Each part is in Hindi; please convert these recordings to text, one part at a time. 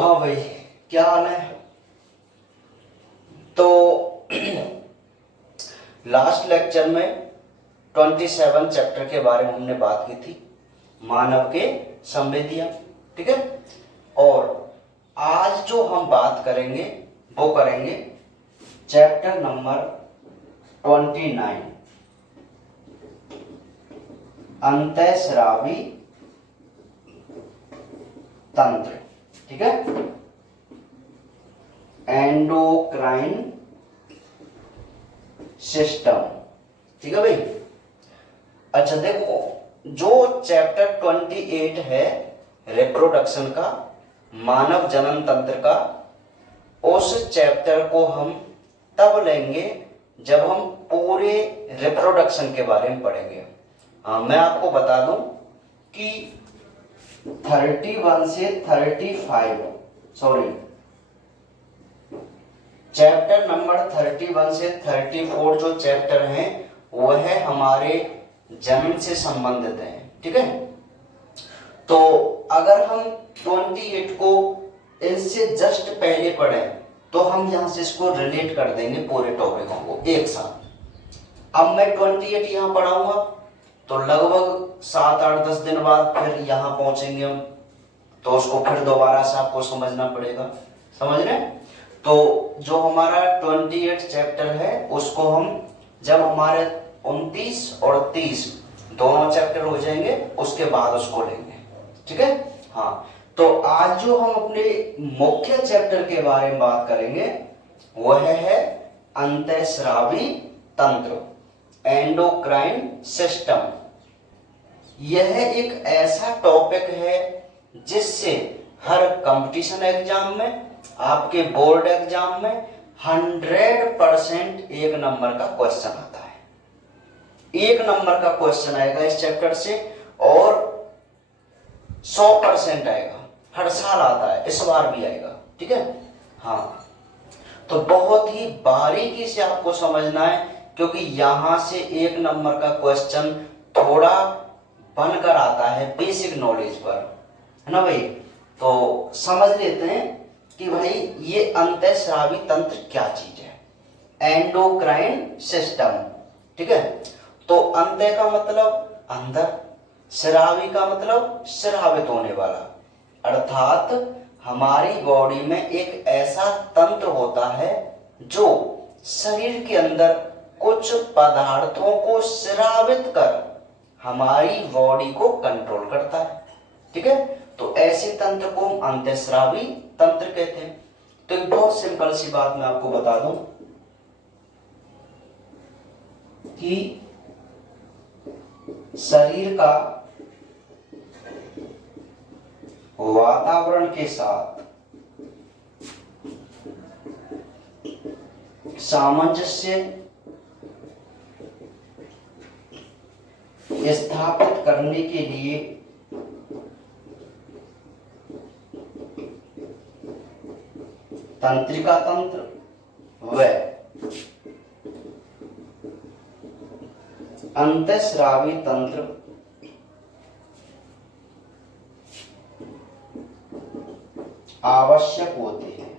हाँ भाई, क्या हाल है? तो लास्ट लेक्चर में 27 चैप्टर के बारे में हमने बात की थी, मानव के संवेदियां, ठीक है। और आज जो हम बात करेंगे वो करेंगे चैप्टर नंबर 29, अंतःस्रावी तंत्र, ठीक है, एंडोक्राइन सिस्टम, ठीक है भाई। अच्छा देखो, जो चैप्टर 28 है रिप्रोडक्शन का, मानव जनन तंत्र का, उस चैप्टर को हम तब लेंगे जब हम पूरे रिप्रोडक्शन के बारे में पढ़ेंगे। मैं आपको बता दूं कि 31 से 35 चैप्टर नंबर 31 से 34 जो चैप्टर हैं वह हमारे जन्म से संबंधित हैं, ठीक है। तो अगर हम 28 को इनसे जस्ट पहले पढ़ें तो हम यहां से इसको रिलेट कर देंगे पूरे टॉपिकों को एक साथ। अब मैं 28 यहां पढ़ाऊंगा तो लगभग 7-8-10 दिन बाद फिर यहां पहुंचेंगे हम, तो उसको फिर दोबारा से आपको समझना पड़ेगा, समझ रहे हैं। तो जो हमारा 28 चैप्टर है उसको हम जब हमारे 29 और 30 दोनों चैप्टर हो जाएंगे उसके बाद उसको लेंगे, ठीक है। हाँ, तो आज जो हम अपने मुख्य चैप्टर के बारे में बात करेंगे वह है अंतःस्रावी तंत्र, एंडोक्राइन सिस्टम। यह एक ऐसा टॉपिक है जिससे हर कंपटीशन एग्जाम में, आपके बोर्ड एग्जाम में 100% एक नंबर का क्वेश्चन आता है। एक नंबर का क्वेश्चन आएगा इस चैप्टर से और 100% आएगा। हर साल आता है, इस बार भी आएगा, ठीक है। हाँ, तो बहुत ही बारीकी से आपको समझना है क्योंकि यहां से एक नंबर का क्वेश्चन थोड़ा बनकर आता है बेसिक नॉलेज पर, है ना भाई। तो समझ लेते हैं कि भाई ये अंतःस्रावी तंत्र क्या चीज है, एंडोक्राइन सिस्टम, ठीक है। तो अंतः का मतलब अंदर, स्रावी का मतलब स्रावित होने वाला, अर्थात हमारी बॉडी में एक ऐसा तंत्र होता है जो शरीर के अंदर कुछ पदार्थों को स्रावित कर हमारी बॉडी को कंट्रोल करता है, ठीक है। तो ऐसे तंत्र को हम अंतःस्रावी तंत्र कहते हैं। तो एक बहुत सिंपल सी बात मैं आपको बता दूं कि शरीर का वातावरण के साथ सामंजस्य स्थापित करने के लिए तंत्रिका तंत्र व अंतःस्रावी तंत्र आवश्यक होते हैं।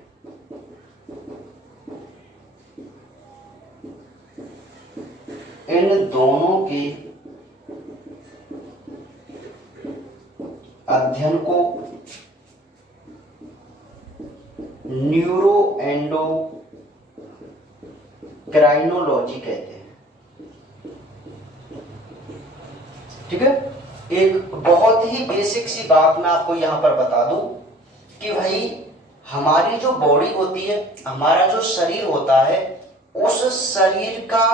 इन दोनों के अध्ययन को न्यूरो एंडोक्राइनोलॉजी कहते हैं, ठीक है। एक बहुत ही बेसिक सी बात मैं आपको यहां पर बता दूं कि भाई हमारी जो बॉडी होती है, हमारा जो शरीर होता है, उस शरीर का,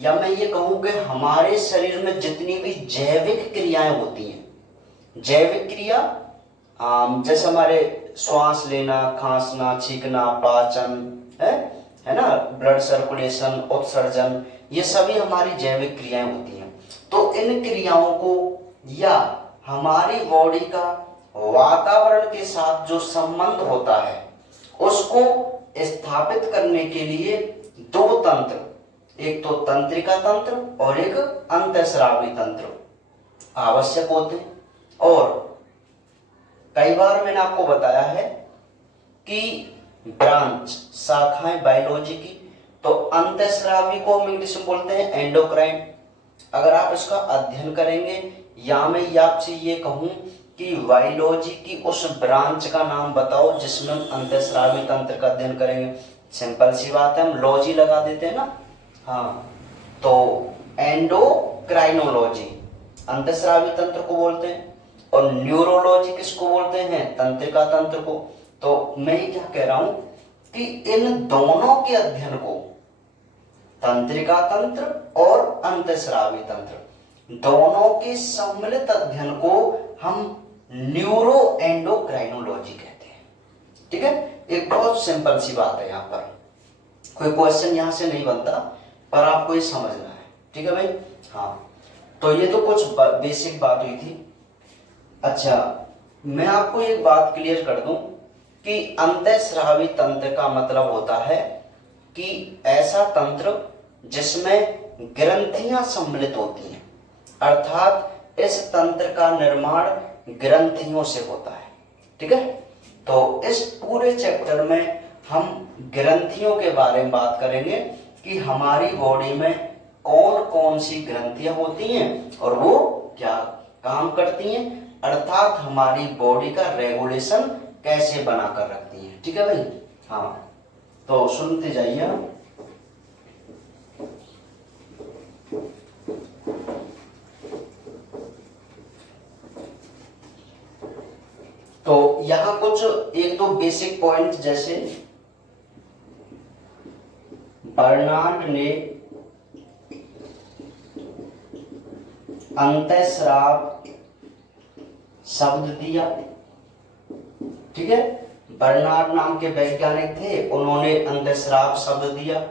या मैं ये कहूं कि हमारे शरीर में जितनी भी जैविक क्रियाएं होती हैं, जैविक क्रिया जैसे हमारे श्वास लेना, खांसना, छींकना, पाचन है ना, ब्लड सर्कुलेशन, उत्सर्जन, ये सभी हमारी जैविक क्रियाएं होती हैं। तो इन क्रियाओं को या हमारी बॉडी का वातावरण के साथ जो संबंध होता है उसको स्थापित करने के लिए दो तंत्र, एक तो तंत्रिका तंत्र और एक अंतःस्रावी तंत्र आवश्यक होते हैं। और कई बार मैंने आपको बताया है की ब्रांच, शाखाएं बायोलॉजी की, तो अंतःस्रावी को हम इंग्लिश में बोलते हैं एंडोक्राइन। अगर आप इसका अध्ययन करेंगे, या मैं ये आपसे ये कहूं कि बायोलॉजी की उस ब्रांच का नाम बताओ जिसमें हम अंतःस्रावी तंत्र का अध्ययन करेंगे, सिंपल सी बात है, हम लॉजी लगा देते हैं ना। हाँ, तो एंडोक्राइनोलॉजी अंतःस्रावी तंत्र को बोलते हैं, और न्यूरोलॉजी किसको बोलते हैं, तंत्रिका तंत्र को। तो मैं क्या कह रहा हूं कि इन दोनों के अध्ययन को, तंत्रिका तंत्र और अंतःस्रावी तंत्र, दोनों के सम्मिलित अध्ययन को हम न्यूरो एंडोक्राइनोलॉजी कहते हैं। ठीक है, एक बहुत सिंपल सी बात है, यहां पर कोई क्वेश्चन यहां से नहीं बनता, पर आपको ये समझना है। ठीक है भाई। हाँ, तो ये तो कुछ बेसिक बात हुई थी। अच्छा, मैं आपको एक बात क्लियर कर दूं कि अंतःस्रावी तंत्र का मतलब होता है कि ऐसा तंत्र जिसमें ग्रंथियां सम्मिलित होती हैं, अर्थात इस तंत्र का निर्माण ग्रंथियों से होता है। ठीक है, तो इस पूरे चैप्टर में हम ग्रंथियों के बारे में बात करेंगे कि हमारी बॉडी में कौन कौन सी ग्रंथियां होती हैं और वो क्या काम करती हैं, अर्थात हमारी बॉडी का रेगुलेशन कैसे बनाकर रखती हैं। ठीक है भाई। हाँ, तो सुनते जाइए। तो यहां कुछ एक दो बेसिक पॉइंट, जैसे बर्नार्ड ने अंतःस्राव शब्द दिया। ठीक है, बर्नार्ड नाम के वैज्ञानिक थे, उन्होंने अंतःस्राव शब्द दिया।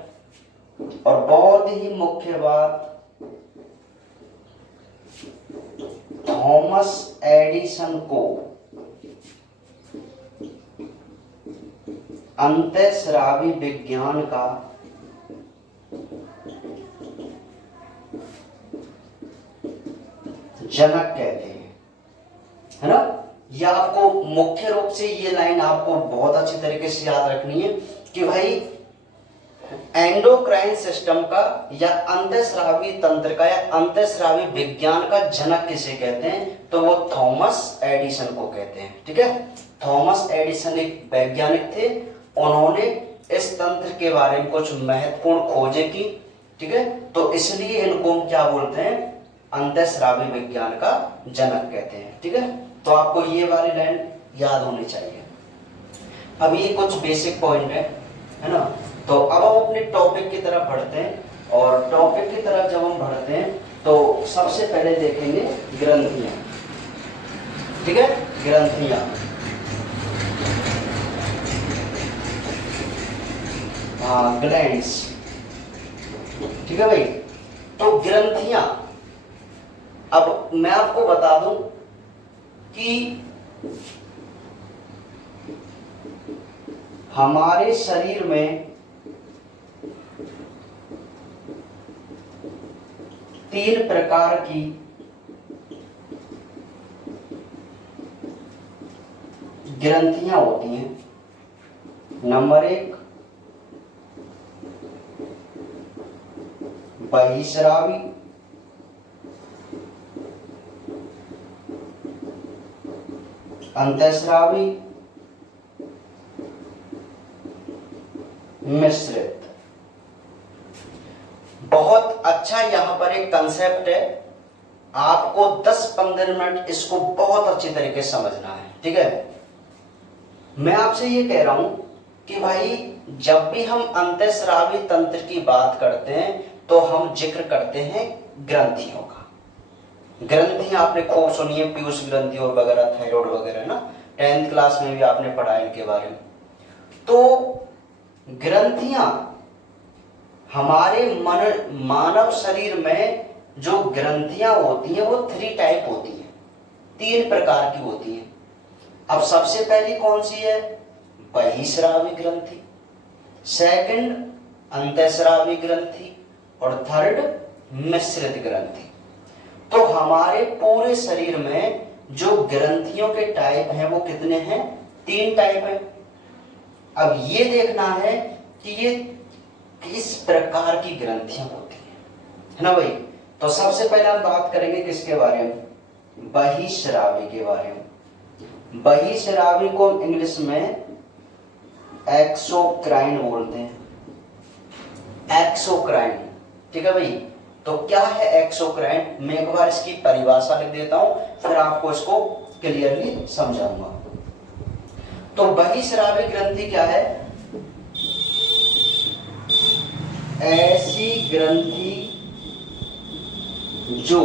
और बहुत ही मुख्य बात, थॉमस एडिसन को अंतःस्रावी विज्ञान का जनक कहते हैं, है ना। यह आपको मुख्य रूप से ये लाइन आपको बहुत अच्छी तरीके से याद रखनी है कि भाई एंडोक्राइन सिस्टम का या अंतःस्रावी तंत्र का या अंतःस्रावी विज्ञान का जनक किसे कहते हैं, तो वो थॉमस एडिसन को कहते हैं। ठीक है, थॉमस एडिसन एक वैज्ञानिक थे, उन्होंने इस तंत्र के बारे में कुछ महत्वपूर्ण खोजें की। ठीक है, तो इसलिए इनको हम क्या बोलते हैं, अंतःस्रावी विज्ञान का जनक कहते हैं। ठीक है, तो आपको ये वाली लाइन याद होनी चाहिए। अब ये कुछ बेसिक पॉइंट है ना। तो अब हम अपने टॉपिक की तरफ बढ़ते हैं, और टॉपिक की तरफ जब हम बढ़ते हैं तो सबसे पहले देखेंगे ग्रंथियां। ठीक है, ग्रंथियां। हाँ, ग्लैंड्स। ठीक है भाई, तो ग्रंथियां, अब मैं आपको बता दूं कि हमारे शरीर में 3 प्रकार की ग्रंथियां होती हैं। नंबर 1 बहिस्रावी, अंतःस्रावी, मिश्रित। बहुत अच्छा यहां पर एक कंसेप्ट है, आपको 10-15 मिनट इसको बहुत अच्छी तरीके से समझना है। ठीक है, मैं आपसे ये कह रहा हूं कि भाई जब भी हम अंतःस्रावी तंत्र की बात करते हैं तो हम जिक्र करते हैं ग्रंथियों का। ग्रंथियां आपने खूब सुनी है, पीयूष ग्रंथि और वगैरह, थायराइड वगैरह ना, 10th क्लास में भी आपने पढ़ा है इनके बारे में। तो ग्रंथियां हमारे मानव शरीर में जो ग्रंथियां होती हैं वो 3 टाइप होती हैं, 3 प्रकार की होती हैं। अब सबसे पहली कौन सी है, बहिस्रावी ग्रंथि, सेकंड अंतःस्रावी ग्रंथि, और थर्ड मिश्रित ग्रंथि। तो हमारे पूरे शरीर में जो ग्रंथियों के टाइप हैं वो कितने हैं, 3 टाइप हैं। अब ये देखना है कि ये किस प्रकार की ग्रंथियां होती है ना भाई। तो सबसे पहले हम बात करेंगे किसके बारे में, बहिश्रावी के बारे में। बहिश्रावी को हम इंग्लिश में एक्सोक्राइन बोलते हैं, एक्सोक्राइन, ठीक है भाई। तो क्या है एक्सोक्राइन, मैं एक बार इसकी परिभाषा लिख देता हूं, फिर आपको इसको क्लियरली समझाऊंगा। तो बहिश्रावी ग्रंथि क्या है, ऐसी ग्रंथि जो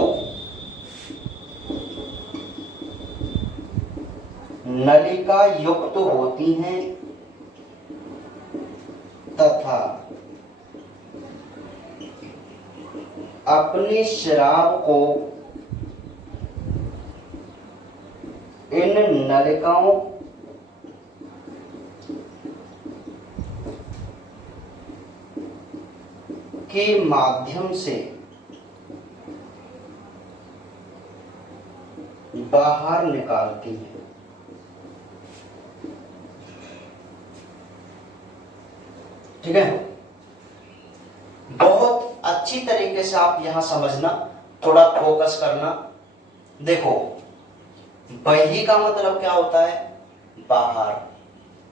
नलिका युक्त होती हैं तथा अपने स्राव को इन नलिकाओं के माध्यम से बाहर निकालती है। ठीक है, बहुत अच्छी तरीके से आप यहां समझना, थोड़ा फोकस करना। देखो, बही का मतलब क्या होता है, बाहर।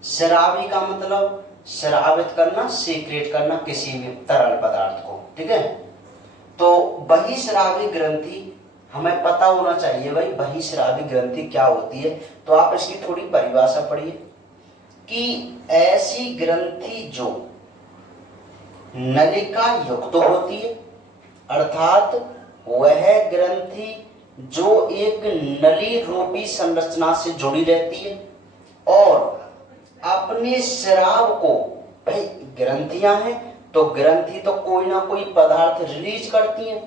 श्रावी का मतलब श्रावित करना, सीक्रेट करना किसी भी तरल पदार्थ को। ठीक है, तो बहिश्रावी ग्रंथि हमें पता होना चाहिए भाई, बहिश्रावी ग्रंथि क्या होती है। तो आप इसकी थोड़ी परिभाषा पढ़िए कि ऐसी ग्रंथि जो नलिका युक्त होती है, अर्थात वह ग्रंथि जो एक नली रूपी संरचना से जुड़ी रहती है और अपने स्राव को, भाई ग्रंथियां हैं तो ग्रंथि तो कोई ना कोई पदार्थ रिलीज करती हैं,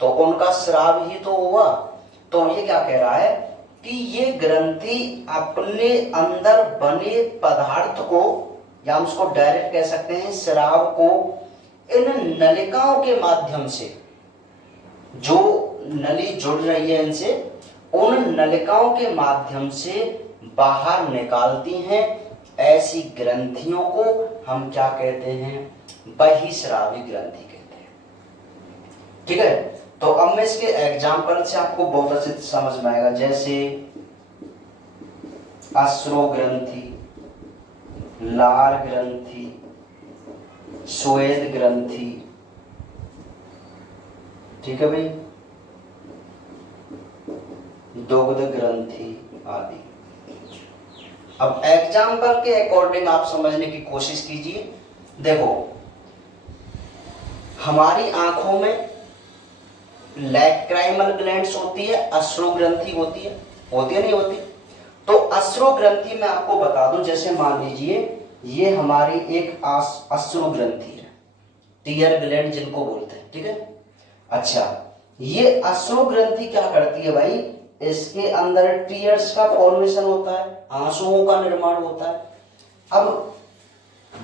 तो उनका स्राव ही तो हुआ। तो ये क्या कह रहा है कि ये ग्रंथि अपने अंदर बने पदार्थ को, या हम उसको डायरेक्ट कह सकते हैं स्राव को, इन नलिकाओं के माध्यम से, जो नली जुड़ रही है इनसे, उन नलिकाओं के माध्यम से बाहर निकालती हैं। ऐसी ग्रंथियों को हम क्या कहते हैं, बहिश्रावी ग्रंथि कहते हैं। ठीक है, तो अब मैं इसके एग्जाम्पल से आपको बहुत अच्छे से समझ में आएगा। जैसे अश्रु ग्रंथि, लार ग्रंथि, श्वेत ग्रंथि, ठीक है भाई, दुग्ध ग्रंथि आदि। अब एग्जाम्पल के अकॉर्डिंग आप समझने की कोशिश कीजिए। देखो, हमारी आंखों में लैक्राइमल ग्लैंड्स होती है, अश्रु ग्रंथि होती है नहीं होती? तो अश्रु ग्रंथि में आपको बता दूं, जैसे मान लीजिए ये हमारी एक अश्रु ग्रंथि है, टीयर ग्लैंड जिनको बोलते हैं। ठीक है, अच्छा, ये अश्रु ग्रंथि क्या करती है भाई, इसके अंदर टीयर्स का फॉर्मेशन होता है, आंसुओं का निर्माण होता है। अब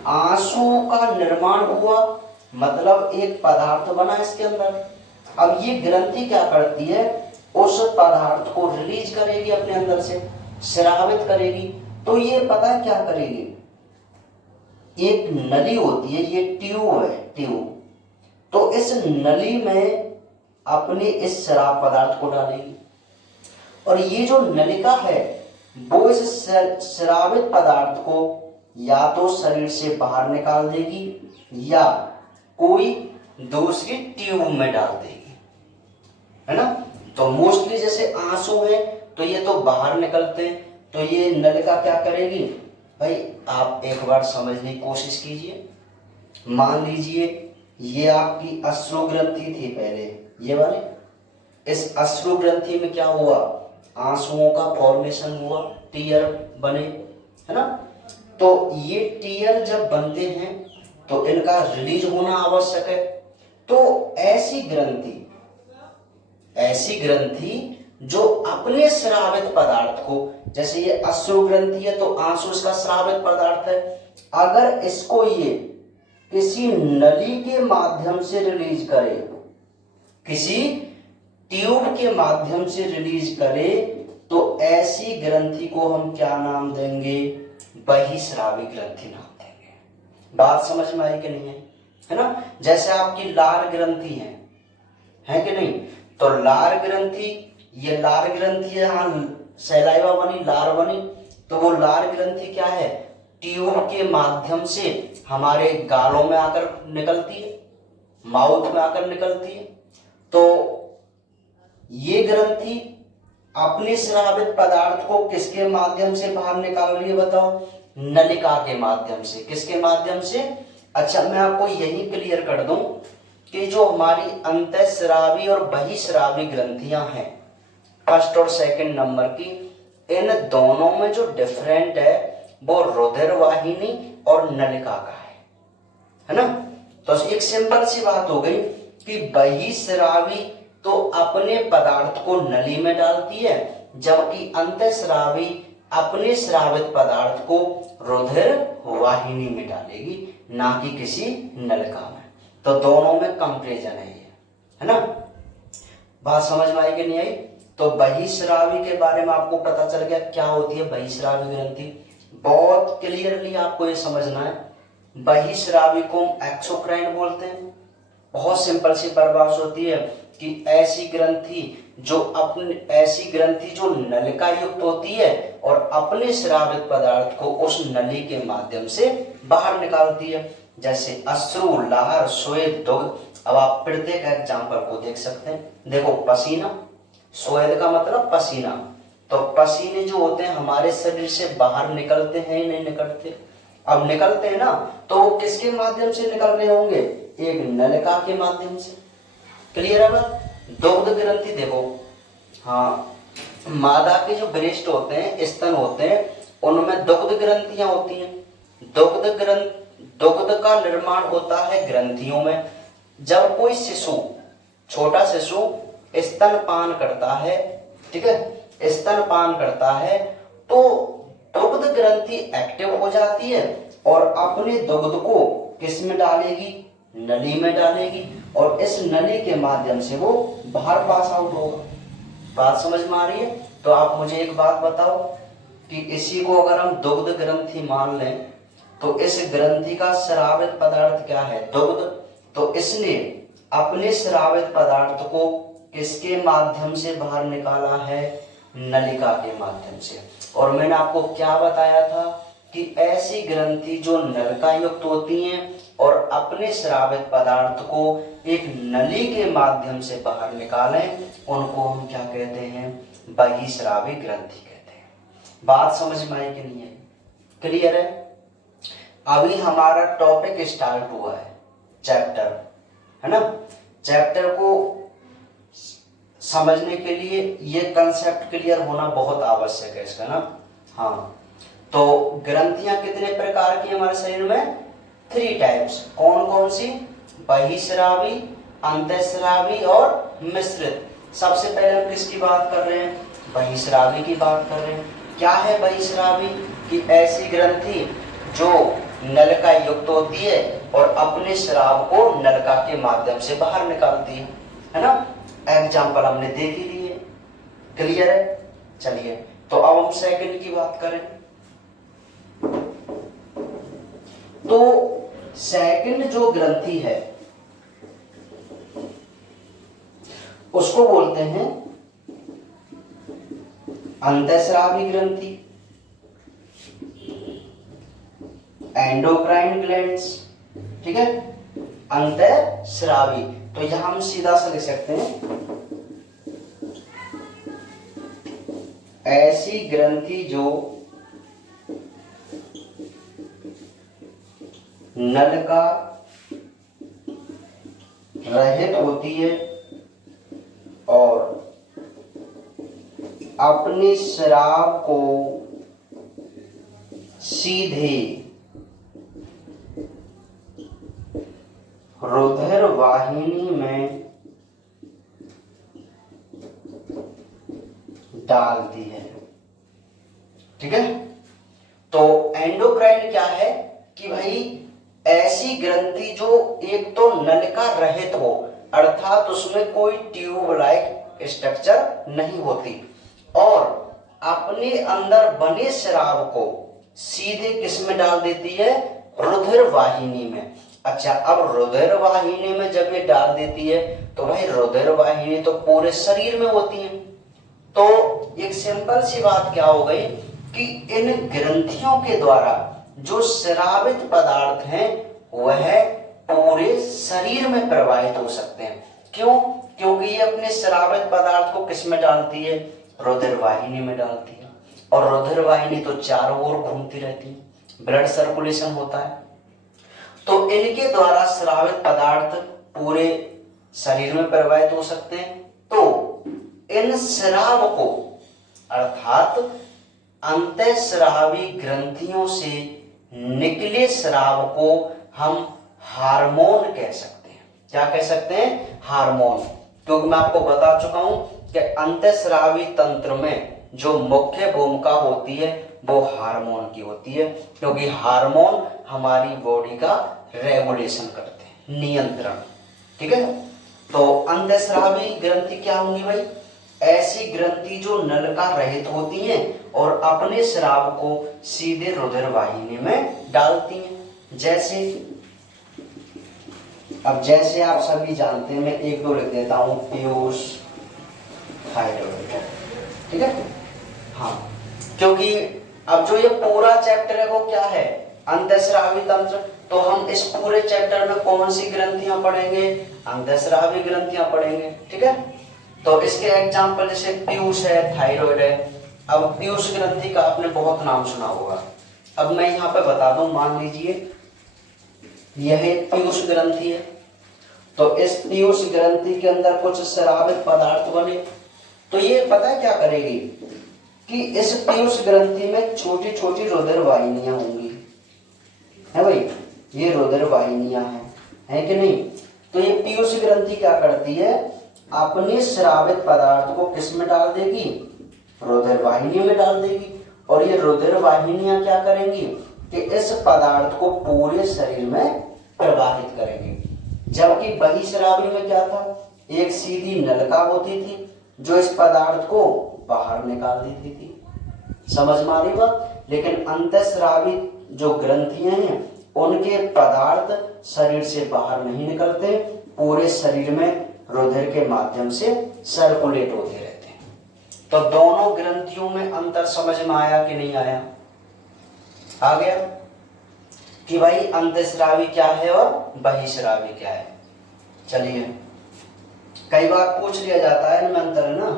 आंसुओं का निर्माण हुआ मतलब एक पदार्थ बना इसके अंदर। अब ये ग्रंथि क्या करती है, उस पदार्थ को रिलीज करेगी, अपने अंदर से स्रावित करेगी। तो ये पता है क्या करेगी, एक नली होती है, ये ट्यूब है, ट्यूब, तो इस नली में अपने इस स्राव पदार्थ को डालेगी और ये जो नलिका है वो इस स्रावित पदार्थ को या तो शरीर से बाहर निकाल देगी या कोई दूसरी ट्यूब में डाल देगी, है ना। तो मोस्टली जैसे आंसू है तो ये तो बाहर निकलते हैं, तो ये नलिका क्या करेगी भाई, आप एक बार समझने की कोशिश कीजिए। मान लीजिए ये आपकी अश्रु ग्रंथि थी पहले, ये वाली, इस अश्रु ग्रंथि में क्या हुआ, आंसुओं का फॉर्मेशन हुआ, टीयर बने, है ना। तो ये टीयर जब बनते हैं तो इनका रिलीज होना आवश्यक है। तो ऐसी ग्रंथि जो अपने स्रावित पदार्थ को, जैसे ये अश्रु ग्रंथि है तो आंसू इसका स्रावित पदार्थ है, अगर इसको ये किसी नली के माध्यम से रिलीज करे, किसी ट्यूब के माध्यम से रिलीज करे, तो ऐसी ग्रंथि को हम क्या नाम देंगे, बहिस्रावी ग्रंथि नाम देंगे। बात समझ में आई कि नहीं है ना? जैसे आपकी लार ग्रंथि है कि नहीं? तो लार ग्रंथि, ये लार ग्रंथि यहाँ सैलाइवा बनी, लार बनी, तो वो लार ग्रंथि क्या है? ट्यूब के माध्यम से हमारे गालों में आकर निकलती है, माउथ में आकर निकलती है। तो ये ग्रंथि अपने स्रावित पदार्थ को किसके माध्यम से बाहर निकाल रही है बताओ? नलिका के माध्यम से। किसके माध्यम से? अच्छा, मैं आपको यही क्लियर कर दूं कि जो हमारी अंतःस्रावी और बहिस्रावी ग्रंथियां हैं फर्स्ट और सेकंड नंबर की, इन दोनों में जो डिफरेंट है वो रुधिर वाहिनी और नलिका का है ना? तो एक सिंपल सी बात हो गई कि बहिस्रावी तो अपने पदार्थ को नली में डालती है, जबकि अंतःस्रावी अपने स्रावित पदार्थ को रुधिर वाहिनी में डालेगी, ना कि किसी नलिका में। तो दोनों में कंपैरिजन है ना? बात समझ में आई कि नहीं आई? तो बहिस्रावी के बारे में आपको पता चल गया क्या होती है बहिस्रावी ग्रंथि। बहुत क्लियरली आपको ये समझना है, बहिस्रावी को एक्सोक्राइन बोलते हैं। बहुत सिंपल सी परिभाषा होती है कि ऐसी ग्रंथि जो नलिका युक्त होती है और अपने स्रावित पदार्थ को उस नली के माध्यम से बाहर निकालती है, जैसे अश्रु, लार, स्वेद, दुग्ध। अब आप प्रत्येक एग्जाम्पल को देख सकते हैं। देखो, पसीना, स्वेद का मतलब पसीना, तो पसीने जो होते हैं हमारे शरीर से बाहर निकलते हैं नहीं निकलते? अब निकलते हैं ना, तो वो किसके माध्यम से निकल रहे होंगे? एक नलिका के माध्यम से। क्लियर है बात? दुग्ध ग्रंथि देखो, हाँ, मादा के जो ब्रेस्ट होते हैं, स्तन होते हैं, उनमें दुग्ध ग्रंथियां होती हैं। दुग्ध का निर्माण होता है ग्रंथियों में। जब कोई शिशु, छोटा शिशु स्तनपान करता है, ठीक है, स्तनपान करता है, तो दुग्ध ग्रंथि एक्टिव हो जाती है और अपने दुग्ध को किस में डालेगी? नली में डालेगी, और इस नली के माध्यम से वो बाहर पास आउट होगा। बात समझ में आ रही है? तो आप मुझे एक बात बताओ कि इसी को अगर हम दुग्ध ग्रंथि मान लें, तो इस ग्रंथि का स्रावित पदार्थ क्या है? दुग्ध। तो इसने अपने स्रावित पदार्थ को किसके माध्यम से बाहर निकाला है? नलिका के माध्यम से। और मैंने आपको क्या बताया था कि ऐसी ग्रंथि जो नलिका युक्त होती हैं और अपने स्रावित पदार्थ को एक नली के माध्यम से बाहर निकालें, उनको हम क्या कहते हैं? बहिस्रावी ग्रंथि कहते हैं। बात समझ में आई कि नहीं आई? क्लियर है? अभी हमारा टॉपिक स्टार्ट हुआ है, चैप्टर, है ना? चैप्टर को समझने के लिए ये कंसेप्ट क्लियर होना बहुत आवश्यक है इसका ना। हाँ, तो ग्रंथियां कितने प्रकार की हमारे शरीर में? 3 टाइप्स। कौन कौन सी? बहिस्रावी, अंतःस्रावी और मिश्रित। सबसे पहले हम किसकी बात कर रहे हैं? बहिस्रावी की बात कर रहे हैं। क्या है बहिस्रावी? कि ऐसी ग्रंथि जो नलिका युक्त होती है और अपने स्राव को नलिका के माध्यम से बाहर निकालती है ना? एग्जाम्पल हमने देख ही लिए। क्लियर है? चलिए, तो अब हम सेकंड की बात करें। तो सेकंड जो ग्रंथि है उसको बोलते हैं अंतःस्रावी ग्रंथि, एंडोक्राइन ग्लैंड्स, ठीक है, अंतःस्रावी। तो यहां हम सीधा सा लिख सकते हैं, ऐसी ग्रंथि जो नलिका रहित होती है और अपने स्राव को सीधे रुधिर वाहिनी में डालती है, ठीक है। तो एंडोक्राइन क्या है कि भाई ऐसी ग्रंथि जो एक तो नलिका रहित हो, अर्थात उसमें कोई ट्यूब लाइक स्ट्रक्चर नहीं होती, और अपने अंदर बने स्राव को सीधे किस में डाल देती है? रुधिर वाहिनी में। अच्छा, अब रुधिर वाहिनी में जब ये डाल देती है तो भाई रुधिर वाहिनी तो पूरे शरीर में होती है। तो एक सिंपल सी बात क्या हो गई कि इन ग्रंथियों के द्वारा जो स्रावित पदार्थ हैं वह पूरे शरीर में प्रवाहित हो सकते हैं। क्यों? क्योंकि ये अपने स्रावित पदार्थ को किस में डालती है? रुधिर वाहिनी में डालती है। और रुधिर वाहिनी तो चारों ओर घूमती रहती है, ब्लड सर्कुलेशन होता है। तो इनके द्वारा स्रावित पदार्थ पूरे शरीर में प्रवाहित हो सकते हैं। तो इन स्राव को अर्थात अंतःस्रावी ग्रंथियों से निकले स्राव को हम हार्मोन कह सकते हैं। क्या कह सकते हैं? हार्मोन। क्योंकि मैं आपको बता चुका हूं कि अंतःस्रावी तंत्र में जो मुख्य भूमिका होती है वो हार्मोन की होती है, क्योंकि हार्मोन हमारी बॉडी का रेगुलेशन करते हैं, नियंत्रण। ठीक है। तो अंतःस्रावी ग्रंथि क्या होंगी भाई? ऐसी ग्रंथि जो नलिका रहित होती हैं और अपने स्राव को सीधे रुधिर वाहिनी में डालती हैं। जैसे आप सभी जानते हैं, मैं एक दो लिख देता हूं, पीयूष, थायराइड। ठीक है। हाँ, क्योंकि अब जो ये पूरा चैप्टर है वो क्या है? अंतःस्रावी तंत्र। तो हम इस पूरे चैप्टर में कौन सी ग्रंथियां पढ़ेंगे? अंतःस्रावी ग्रंथियां पढ़ेंगे। ठीक है। तो इसके एग्जाम्पल जैसे पीयूष है, थायराइड है। अब पीयूष ग्रंथि का आपने बहुत नाम सुना होगा। अब मैं यहाँ पे बता दूं, मान लीजिए यह पीयूष ग्रंथि है। तो इस पीयूष ग्रंथि के अंदर कुछ स्रावित पदार्थ बने, तो ये पता है क्या करेगी कि इस पीयूष ग्रंथि में छोटी छोटी रुधिर वाहिनियां होंगी, है भाई? ये रुधिर वाहिनियां हैं, कि नहीं? तो ये पीयूष ग्रंथि क्या करती है? अपने स्रावित पदार्थ को किस में डाल देगी? रुधिर वाहिनी में डाल देगी। और ये रुधिर वाहिनियां क्या करेंगी कि इस पदार्थ को पूरे शरीर में प्रवाहित करेंगी। जबकि बहिस्रावी में क्या था? एक सीधी नलिका होती थी जो इस पदार्थ को बाहर निकाल देती थी। समझ में आ रही बात? लेकिन अंतःस्रावी जो ग्रंथियां हैं उनके पदार्थ शरीर से बाहर नहीं निकलते, पूरे शरीर में रुधिर के माध्यम से सर्कुलेट होते रहते हैं। तो दोनों ग्रंथियों में अंतर समझ में आया कि नहीं आया? आ गया कि भाई अंतःस्रावी क्या है और बहिस्रावी क्या है। चलिए, कई बार पूछ लिया जाता है इनमें अंतर है ना,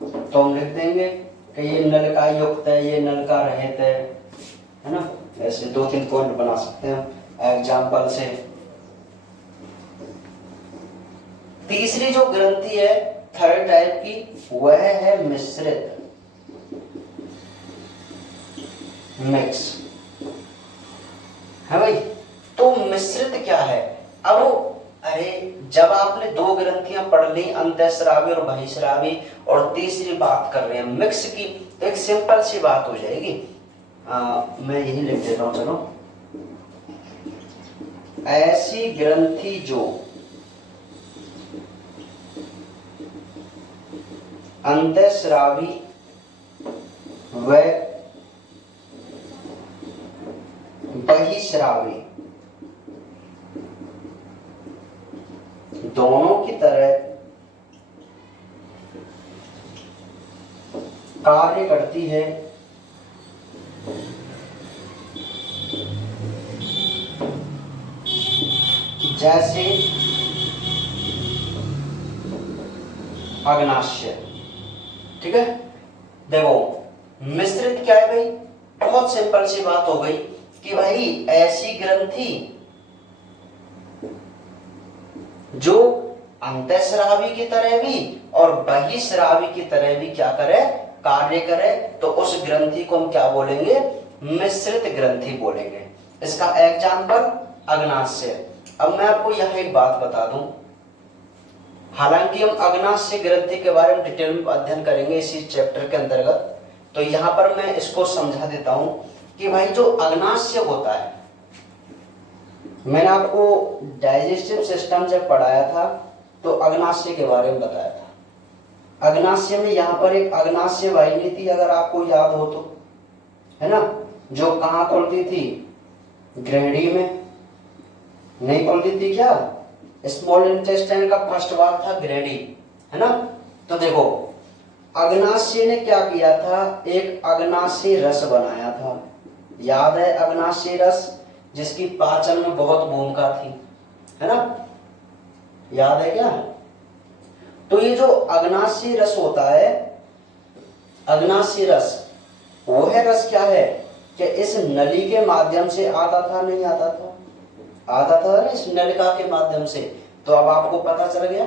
तो हम लिख देंगे कि ये नलिका युक्त है, ये नलिका रहित है ना। ऐसे दो तीन पॉइंट बना सकते हैं एग्जाम्पल से। तीसरी जो ग्रंथि है थर्ड टाइप की, वह है मिश्रित, मिक्स, है भाई? तो मिश्रित क्या है? अब अरे जब आपने दो ग्रंथियां पढ़ ली, अंतःस्रावी और बहिस्रावी, और तीसरी बात कर रहे हैं मिक्स की, तो एक सिंपल सी बात हो जाएगी। मैं यही लिख देता हूं, चलो। ऐसी ग्रंथि जो अंतःस्रावी व बहिस्रावी दोनों की तरह कार्य करती है, जैसे अग्नाशय। ठीक है। देखो मिश्रित क्या है भाई? बहुत सिंपल सी बात हो गई कि भाई ऐसी ग्रंथि जो अंतःस्रावी की तरह भी और बहिस्रावी की तरह भी क्या करे? कार्य करे। तो उस ग्रंथि को हम क्या बोलेंगे? मिश्रित ग्रंथि बोलेंगे। इसका एग्जाम्पल अग्नाशय। अब मैं आपको यह एक बात बता दूं, हालांकि हम अग्नाशय ग्रंथि के बारे में डिटेल में अध्ययन करेंगे इसी चैप्टर के अंतर्गत, तो यहां पर मैं इसको समझा देता हूं कि भाई जो अग्नाशय होता है, मैंने आपको डाइजेस्टिव सिस्टम जब पढ़ाया था तो अग्नाशय के बारे में बताया था। अग्नाशय में यहाँ पर एक अग्नाशय वाहिनी थी, अगर आपको याद हो तो, है ना। जो कहाँ खुलती थी, ग्रहणी में, नहीं खुलती थी क्या? स्मॉल इंटेस्टाइन का फर्स्ट भाग था ग्रहणी, है ना। तो देखो अग्नाशय ने क्या किया था, एक अग्नाशय रस बनाया था, याद है अग्नाशय रस, जिसकी पाचन में बहुत भूमिका थी, है ना, याद है क्या? तो ये जो अग्नाशय रस होता है, अग्नाशय रस, वो है रस क्या है कि इस नली के माध्यम से आता था, नहीं आता था? आता था ना, इस नलिका के माध्यम से। तो अब आपको पता चल गया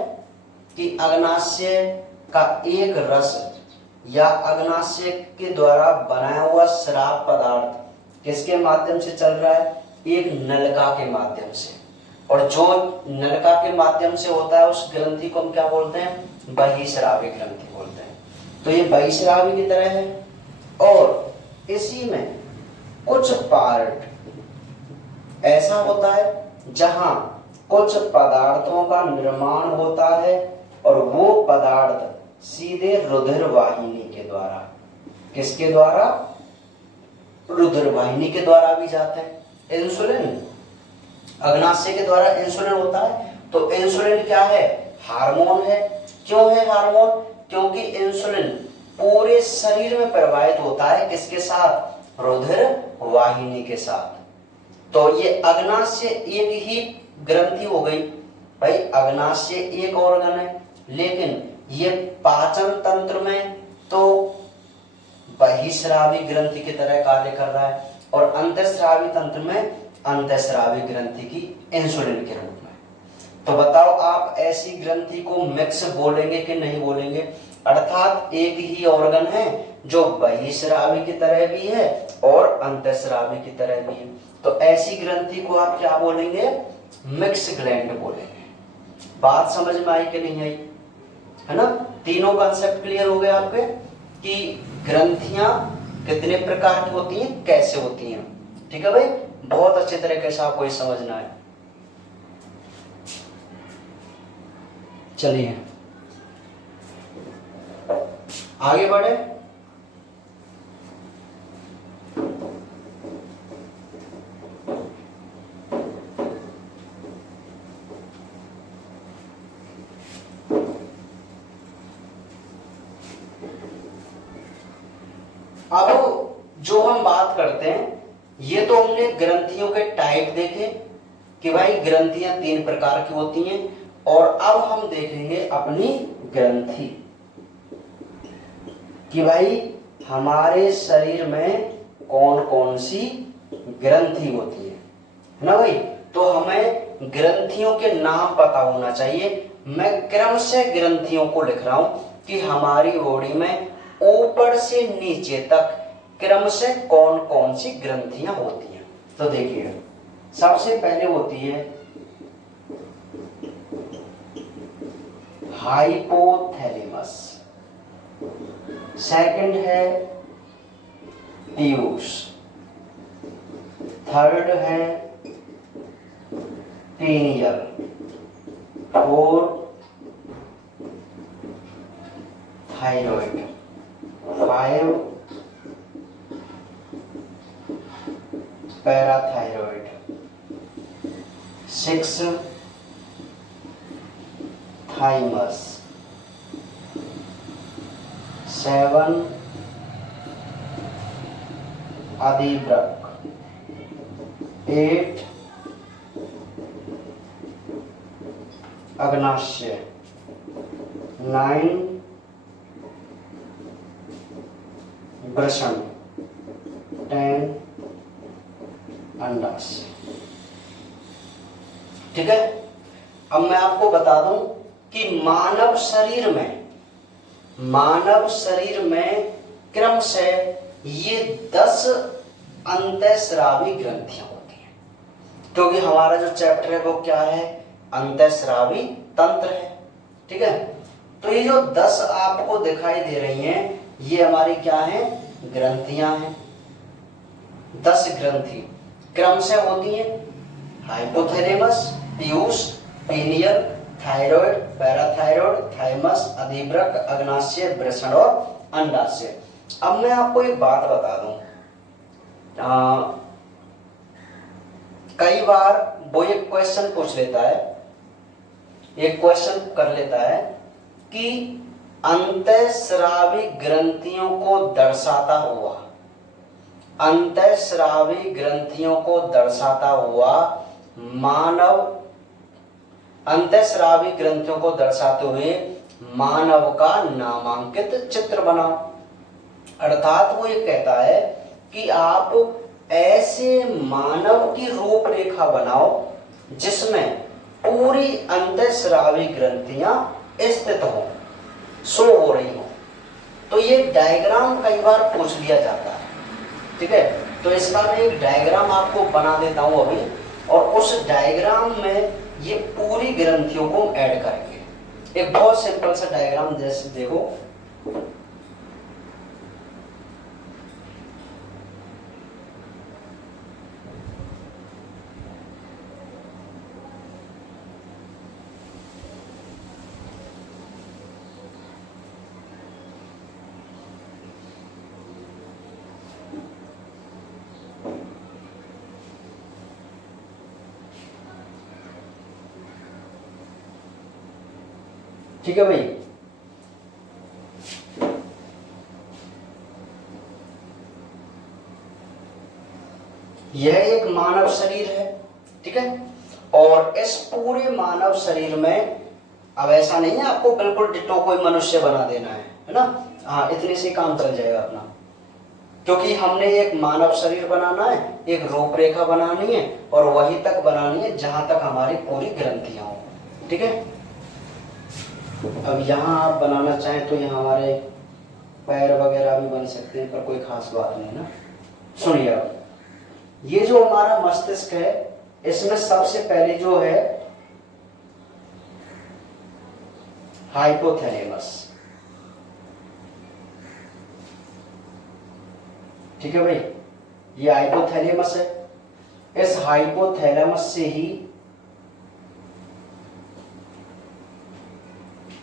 कि अग्नाशय का एक रस या अग्नाशय के द्वारा बनाया हुआ श्राव पदार्थ किसके माध्यम से चल रहा है, एक नलिका के माध्यम से। और जो नलिका के माध्यम से होता है उस ग्रंथि को हम क्या बोलते हैं, बहिस्रावी ग्रंथि बोलते हैं। तो ये बहिस्रावी की तरह है। और इसी में कुछ पार्ट ऐसा होता है जहां कुछ पदार्थों का निर्माण होता है और वो पदार्थ सीधे रुधिर वाहिनी के द्वारा, किसके द्वारा, रुधिर वाहिनी के द्वारा भी जाते हैं। इंसुलिन अग्नाशय के द्वारा इंसुलिन होता है। तो इंसुलिन क्या है, हार्मोन है। क्यों है हार्मोन? क्योंकि इंसुलिन पूरे शरीर में प्रवाहित होता है, किसके साथ, रुधिर वाहिनी के साथ। तो ये अग्नाशय एक ही ग्रंथि हो गई भाई, अग्नाशय एक ऑर्गन है, लेकिन ये पाचन तंत्र में तो बहिस्रावी ग्रंथि की तरह कार्य कर रहा है और अंतःस्रावी तंत्र में अंतःस्रावी ग्रंथि की इंसुलिन के रूप में। तो बताओ आप ऐसी ग्रंथि को मिक्स बोलेंगे कि नहीं बोलेंगे? अर्थात एक ही ऑर्गन है जो बहिस्रावी की तरह भी है और अंतःस्रावी की तरह भी है। तो ऐसी ग्रंथि को आप क्या बोलेंगे, मिक्स ग्लैंड बोलेंगे। बात समझ में आई कि नहीं आई, है ना? तीनों कॉन्सेप्ट क्लियर हो गए आपके कि ग्रंथियां कितने प्रकार की होती हैं, कैसे होती हैं। ठीक है भाई, बहुत अच्छे तरीके से आपको ये समझना है। चलिए आगे बढ़े। अब जो हम बात करते हैं, ये तो हमने ग्रंथियों के टाइप देखे कि भाई ग्रंथियां तीन प्रकार की होती हैं। और अब हम देखेंगे अपनी ग्रंथि कि भाई हमारे शरीर में कौन कौन सी ग्रंथि होती है ना भाई। तो हमें ग्रंथियों के नाम पता होना चाहिए। मैं क्रम से ग्रंथियों को लिख रहा हूं कि हमारी बॉडी में ऊपर से नीचे तक क्रम से कौन कौन सी ग्रंथियां होती हैं। तो देखिए, सबसे पहले होती है हाइपोथैलेमस, सेकंड है पीयूष, थर्ड है pineal, fourth thyroid, 5 parathyroid, 6 thymus, 7 अधिवृक्क, 8 अग्नाशय, 9 वृषण, 10 अंडाशय। ठीक है, अब मैं आपको बता दूं कि मानव शरीर में क्रम से ये 10 अंतःस्रावी ग्रंथियां होती हैं, क्योंकि हमारा जो चैप्टर है वो क्या है, अंतःस्रावी तंत्र है। ठीक है, तो ये जो 10 आपको दिखाई दे रही हैं, ये हमारी क्या है, ग्रंथियां हैं। 10 ग्रंथि क्रम से होती हैं, हाइपोथैलेमस, पीयूष, पीनियल, थायराइड, पैराथायराइड, थाइमस, अधिवृक्क, अग्नाशय, वृषण और अंडाशय। अब मैं आपको एक बात बता दूं, कई बार वो एक क्वेश्चन पूछ लेता है, एक क्वेश्चन कर लेता है कि अंतःस्रावी ग्रंथियों को दर्शाता हुआ, अंतःस्रावी ग्रंथियों को दर्शाता हुआ मानव, अंतःस्रावी ग्रंथियों को दर्शाते हुए मानव का नामांकित चित्र बनाओ। अर्थात वो ये कहता है कि आप ऐसे मानव की रूपरेखा बनाओ जिसमें पूरी अंतःस्रावी ग्रंथियां स्थित हो, शो हो रही हो। तो ये डायग्राम कई बार पूछ लिया जाता है, ठीक है। तो इसका मैं एक डायग्राम आपको बना देता हूं अभी, और उस डायग्राम में ये पूरी ग्रंथियों को ऐड करके एक बहुत सिंपल सा डायग्राम जैसे देखो, ठीक है भाई। यह एक मानव शरीर है, ठीक है। और इस पूरे मानव शरीर में अब ऐसा नहीं है आपको बिल्कुल डिटो कोई मनुष्य बना देना है ना। हाँ, इतने से काम चल जाएगा अपना, क्योंकि हमने एक मानव शरीर बनाना है, एक रूपरेखा बनानी है, और वहीं तक बनानी है जहां तक हमारी पूरी ग्रंथियां हो, ठीक है। अब यहाँ आप बनाना चाहें तो यहाँ हमारे पैर वगैरह भी बन सकते हैं, पर कोई खास बात नहीं ना। सुनिए, अब ये जो हमारा मस्तिष्क है, इसमें सबसे पहले जो है हाइपोथैलेमस, ठीक है भाई। ये हाइपोथैलेमस है। इस हाइपोथैलेमस से ही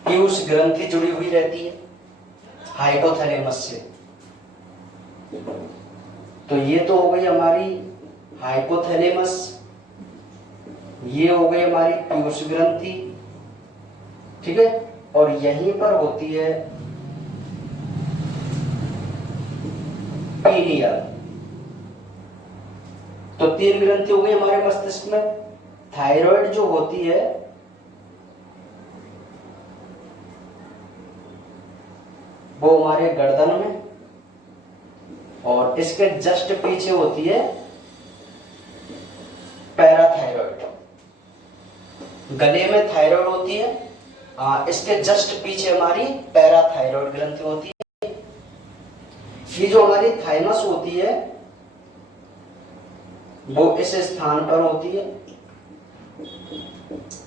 पीयूष ग्रंथि जुड़ी हुई रहती है हाइपोथैलेमस से। तो ये तो हो गई हमारी हाइपोथैलेमस, ये हो गई हमारी पीयूष ग्रंथि, ठीक है। और यहीं पर होती है पीनियल। तो 3 ग्रंथि हो गई हमारे मस्तिष्क में। थायराइड जो होती है वो हमारे गर्दन में, और इसके जस्ट पीछे होती है पैराथायराइड। गले में थायराइड होती है, इसके जस्ट पीछे हमारी पैराथायराइड ग्रंथि होती है। ये जो हमारी थाइमस होती है वो इस स्थान पर होती है।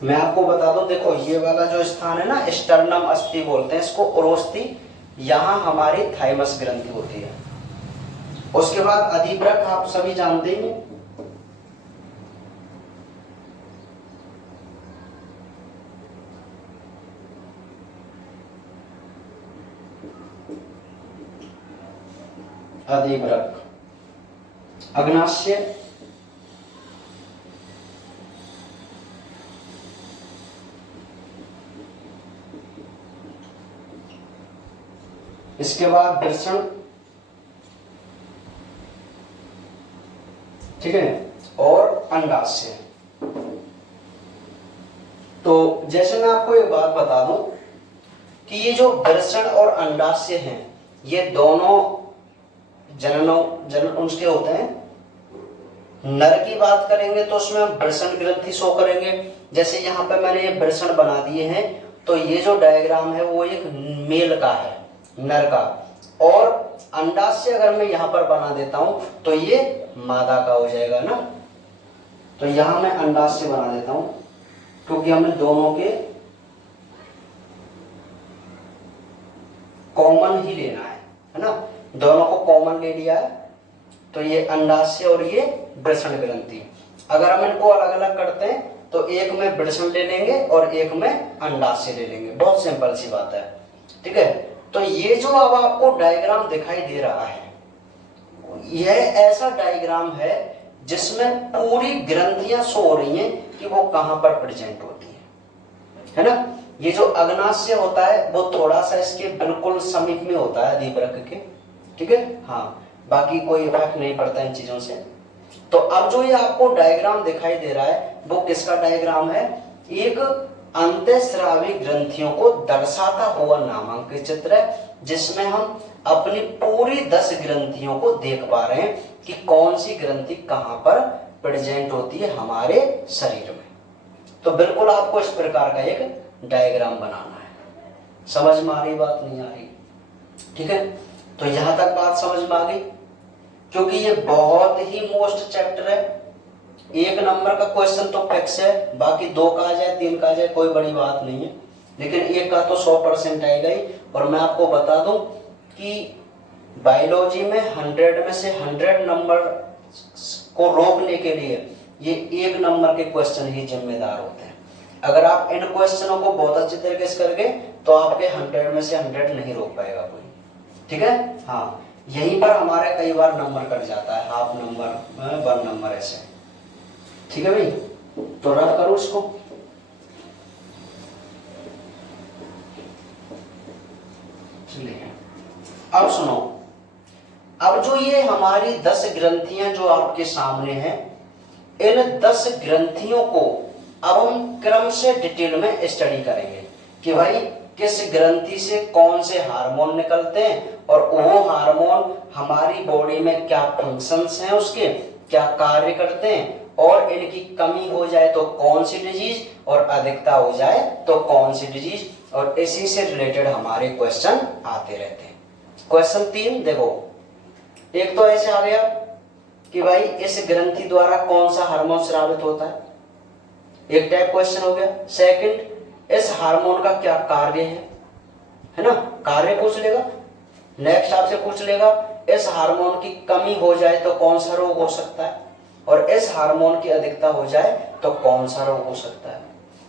मैं आपको बता दूं, देखो ये वाला जो स्थान है ना, स्टर्नम अस्थि बोलते हैं इसको, उरोस्थि, यहां हमारी थाइमस ग्रंथि होती है। उसके बाद अधिवृक्क आप सभी जानते ही हैं, अधिवृक्क, अग्नाशय, इसके बाद वृषण, ठीक है, और अंडाशय। तो जैसे मैं आपको एक बात बता दूं कि ये जो वृषण और अंडाशय हैं, ये दोनों जनन उसके होते हैं। नर की बात करेंगे तो उसमें हम वृषण ग्रंथि शो करेंगे। जैसे यहाँ पे मैंने ये वृषण बना दिए हैं, तो ये जो डायग्राम है वो एक मेल का है, नर का। और अंडाशय अगर मैं यहाँ पर बना देता हूं तो ये मादा का हो जाएगा ना। तो यहां मैं अंडाशय बना देता हूं, क्योंकि हमें दोनों के कॉमन ही लेना है ना। दोनों को कॉमन ले लिया है, तो ये अंडाशय और ये वृषण ग्रंथि। अगर हम इनको अलग अलग करते हैं तो एक में वृषण ले लेंगे और एक में अंडाशय ले लेंगे। बहुत सिंपल सी बात है, ठीक है। तो ये जो अब आपको डायग्राम दिखाई दे रहा है, यह ऐसा डायग्राम है जिसमें पूरी ग्रंथियां शो हो रही हैं कि वो कहां पर प्रेजेंट होती है ना। ये जो अग्नाशय होता है वो थोड़ा सा इसके बिल्कुल समीप में होता है अधिवृक्क के, ठीक है। हाँ, बाकी कोई इफेक्ट नहीं पड़ता इन चीजों से। तो अब जो ये आपको डायग्राम दिखाई दे रहा है वो किसका डायग्राम है? एक अंतःस्रावी ग्रंथियों को दर्शाता हुआ नामांकित चित्र है, जिसमें हम अपनी पूरी 10 ग्रंथियों को देख पा रहे हैं कि कौन सी ग्रंथि कहां पर प्रेजेंट होती है हमारे शरीर में। तो बिल्कुल आपको इस प्रकार का एक डायग्राम बनाना है। समझ में आ रही बात, नहीं आ रही? ठीक है, तो यहां तक बात समझ में आ गई। क्योंकि ये बहुत ही मोस्ट चैप्टर है, 1 नंबर का क्वेश्चन तो फिक्स है, बाकी 2 का आ जाए 3 का आ जाए कोई बड़ी बात नहीं है, लेकिन 1 का तो 100% आएगा ही। और मैं आपको बता दूं कि बायोलॉजी में 100 में से 100 नंबर को रोकने के लिए ये 1 नंबर के क्वेश्चन ही जिम्मेदार होते हैं। अगर आप इन क्वेश्चनों को बहुत अच्छे तरीके से करके तो आपके 100 में से 100 नहीं रोक पाएगा कोई, ठीक है। हाँ, यहीं पर हमारे कई बार नंबर कट जाता है, हाफ नंबर 1 नंबर ऐसे, ठीक है भाई। तो रख करो इसको। चलिए अब सुनो, अब जो ये हमारी 10 ग्रंथियां जो आपके सामने हैं, इन 10 ग्रंथियों को अब हम क्रम से डिटेल में स्टडी करेंगे कि भाई किस ग्रंथि से कौन से हार्मोन निकलते हैं और वो हार्मोन हमारी बॉडी में क्या फंक्शंस हैं, उसके क्या कार्य करते हैं, और इनकी कमी हो जाए तो कौन सी डिजीज और अधिकता हो जाए तो कौन सी डिजीज, और इसी से रिलेटेड हमारे क्वेश्चन आते रहते हैं। क्वेश्चन 3 देखो, एक तो ऐसे आ गया कि भाई इस ग्रंथि द्वारा कौन सा हार्मोन स्रावित होता है, एक टाइप क्वेश्चन हो गया। सेकंड, इस हार्मोन का क्या कार्य है ना, कार्य पूछ लेगा। नेक्स्ट आपसे पूछ लेगा इस हार्मोन की कमी हो जाए तो कौन सा रोग हो सकता है, और इस हार्मोन की अधिकता हो जाए तो कौन सा रोग हो सकता है।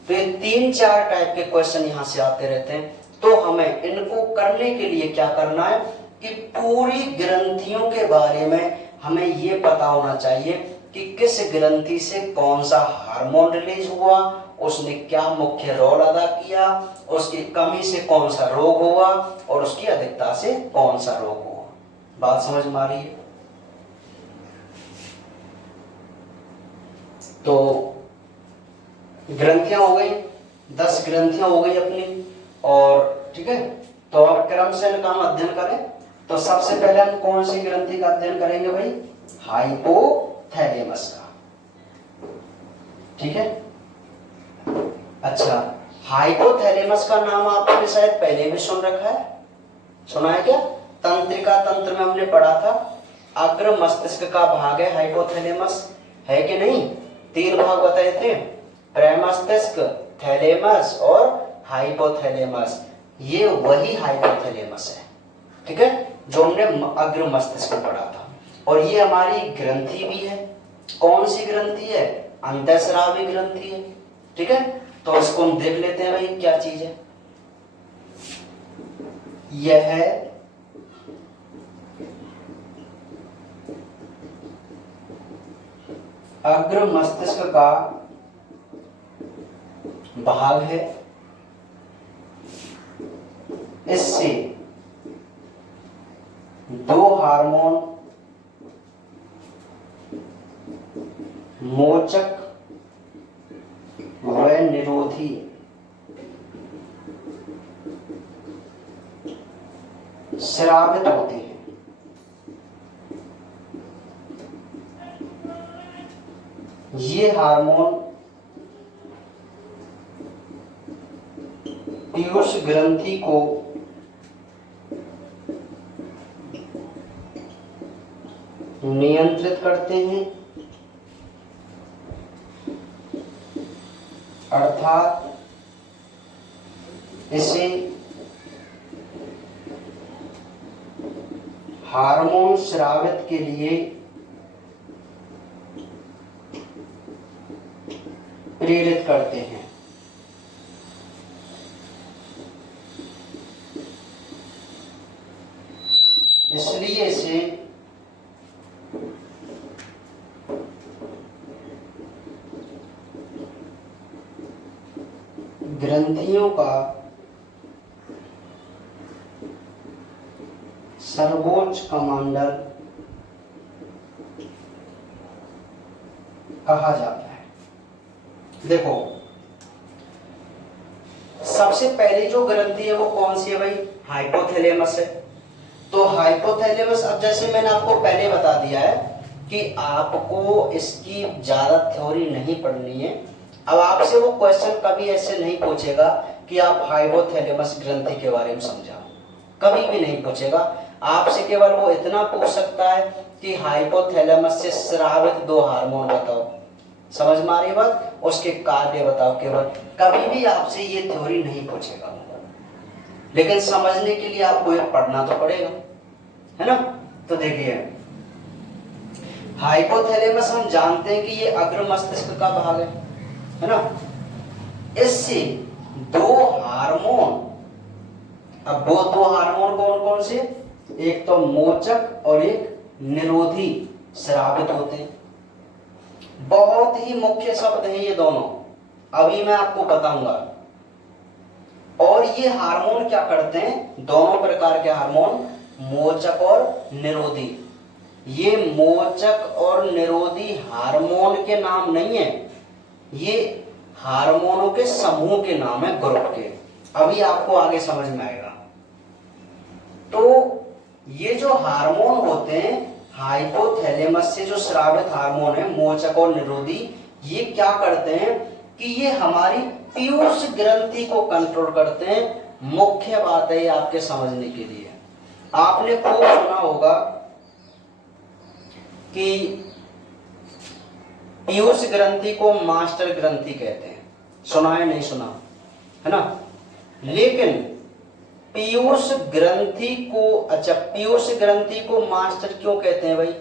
तो ये 3-4 टाइप के क्वेश्चन यहाँ से आते रहते हैं। तो हमें इनको करने के लिए क्या करना है कि पूरी ग्रंथियों के बारे में हमें ये पता होना चाहिए कि किस ग्रंथि से कौन सा हार्मोन रिलीज हुआ, उसने क्या मुख्य रोल अदा किया, उसकी कमी से कौन सा रोग हुआ और उसकी अधिकता से कौन सा रोग हुआ। बात समझ में आ रही है? तो ग्रंथियां हो गई, 10 ग्रंथियां हो गई अपनी, और ठीक है। तो अब क्रम से इनका हम अध्ययन करें। तो सबसे पहले हम कौन सी ग्रंथि का अध्ययन करेंगे भाई? हाइपोथैलेमस का, ठीक है। अच्छा, हाइपोथैलेमस का नाम आपने शायद पहले भी सुन रखा है, सुना है क्या? तंत्रिका तंत्र में हमने पढ़ा था, अग्र मस्तिष्क का भाग है हाइपोथैलेमस, है कि नहीं? 3 भाग बताए थे, प्रमस्तिष्क, थैलेमस और हाइपोथैलेमस। ये वही हाइपोथैलेमस है, ठीक है, जो हमने अग्र मस्तिष्क में पढ़ा था। और ये हमारी ग्रंथि भी है। कौन सी ग्रंथि है? अंतःस्रावी ग्रंथि है, ठीक है। तो इसको हम देख लेते हैं भाई क्या चीज है। यह है अग्र मस्तिष्क का भाग है, इससे 2 हार्मोन मोचक व निरोधी स्रावित होते हैं। ये हार्मोन पीयूष ग्रंथि को नियंत्रित करते हैं, अर्थात इसे हार्मोन स्रावित के लिए प्रेरित करते हैं। इसलिए इसे ग्रंथियों का सर्वोच्च कमांडर कहा जाता है। देखो सबसे पहली जो ग्रंथि है वो कौन सी है भाई? हाइपोथैलेमस है। तो हाइपोथैलेमस, अब जैसे मैंने आपको पहले बता दिया है कि आपको इसकी ज्यादा थ्योरी नहीं पढ़नी है। अब आपसे वो क्वेश्चन कभी ऐसे नहीं पूछेगा कि आप हाइपोथैलेमस ग्रंथि के बारे में समझाओ, कभी भी नहीं पूछेगा। आपसे केवल वो इतना पूछ सकता है कि हाइपोथैलेमस से स्रावित 2 हार्मोन बताओ, समझ में आ रही बात, उसके कार्य बताओ केवल। कभी भी आपसे ये थ्योरी नहीं पूछेगा, लेकिन समझने के लिए आपको ये पढ़ना तो पड़ेगा, है ना। तो देखिए हाइपोथैलेमस हम जानते हैं कि ये अग्र मस्तिष्क का भाग है ना। इससे 2 हार्मोन, अब वो 2 हार्मोन कौन कौन से? एक तो मोचक और एक निरोधी स्रावित होते हैं। बहुत ही मुख्य शब्द हैं ये दोनों, अभी मैं आपको बताऊंगा। और ये हार्मोन क्या करते हैं? दोनों प्रकार के हार्मोन, मोचक और निरोधी। ये मोचक और निरोधी हार्मोन के नाम नहीं है, ये हार्मोनों के समूह के नाम है, ग्रुप के। अभी आपको आगे समझ में आएगा। तो ये जो हार्मोन होते हैं हाइपोथैलेमस से जो स्रावित हार्मोन है मोचक और निरोधी, ये क्या करते हैं कि ये हमारी पीयूष ग्रंथि को कंट्रोल करते हैं। मुख्य बात है ये आपके समझने के लिए। आपने खूब सुना होगा कि पीयूष ग्रंथि को मास्टर ग्रंथि कहते हैं, सुना है नहीं सुना, है ना। लेकिन पीयूष ग्रंथि को, अच्छा पीयूष ग्रंथि को मास्टर क्यों कहते हैं भाई?